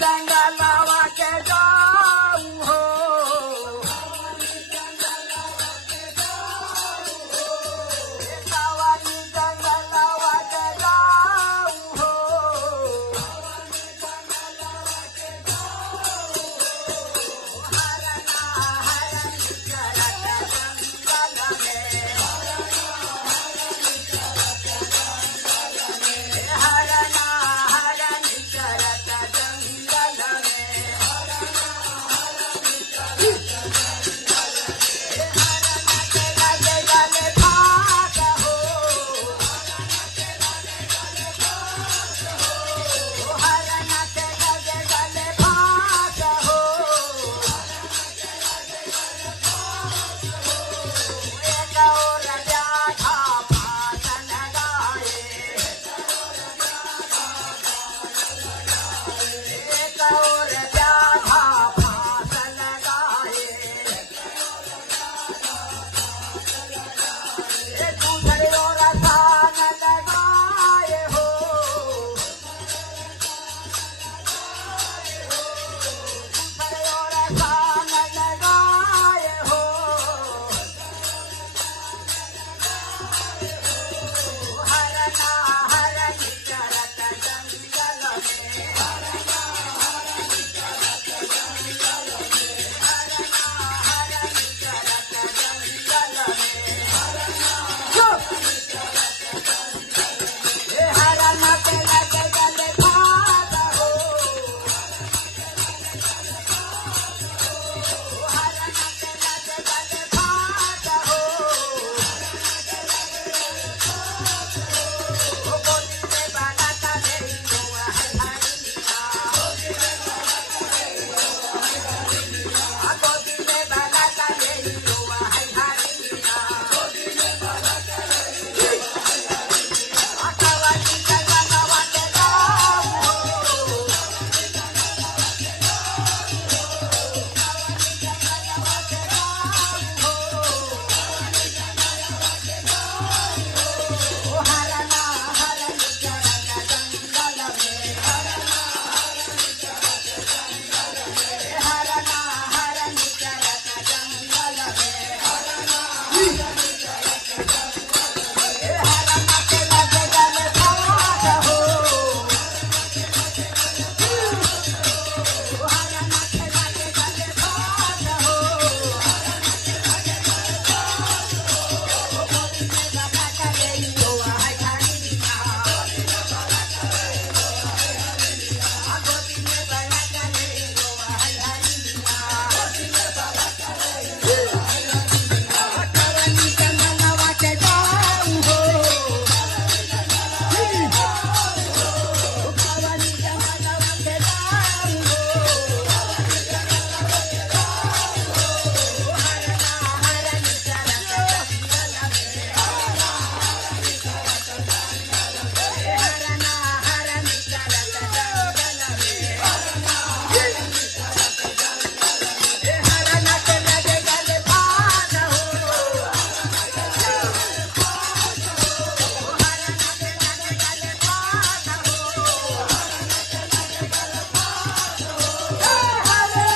जंगला वाटे जाऊ हो गावानी जंगला वाटे जाऊ हो हरणा हरण करत जंगल में हरणा हरण करत जंगल में हरण के लगे गले भाग हो हरण के लगे गले भाग हो एक और व्याधा फासन गाए एक और व्याधा फासन गाए दूसरे और सान लगाए हो दूसरे और सान लगाए हो हरणा हरण करत जंगल में हरणा हरण करत जंगल में हरण के लगे गले भाग हो हरण के लगे गले भाग हो गोदी में बना का ले हुआ है हरिया गोदी में बना का ले हुआ है हरिया अकवानी जंगला वाटे जाऊ हो हरणा हरण करत जंगल में हरणा हरण करत जंगल में हरण के लगे गले भाग हो हरण के लगे गले भाग हो गोदी में बना का ले हुआ है हरिया गोदी में बना का ले हुआ है हरिया अकवानी जंगला वाटे जाऊ हो अकवानी जंगला वाटे जाऊ हो हरणा हरण करत जंगल में हरणा हरण करत जंगल में हरण के लगे गले भाग हो हरण के लगे गले भाग हो हरे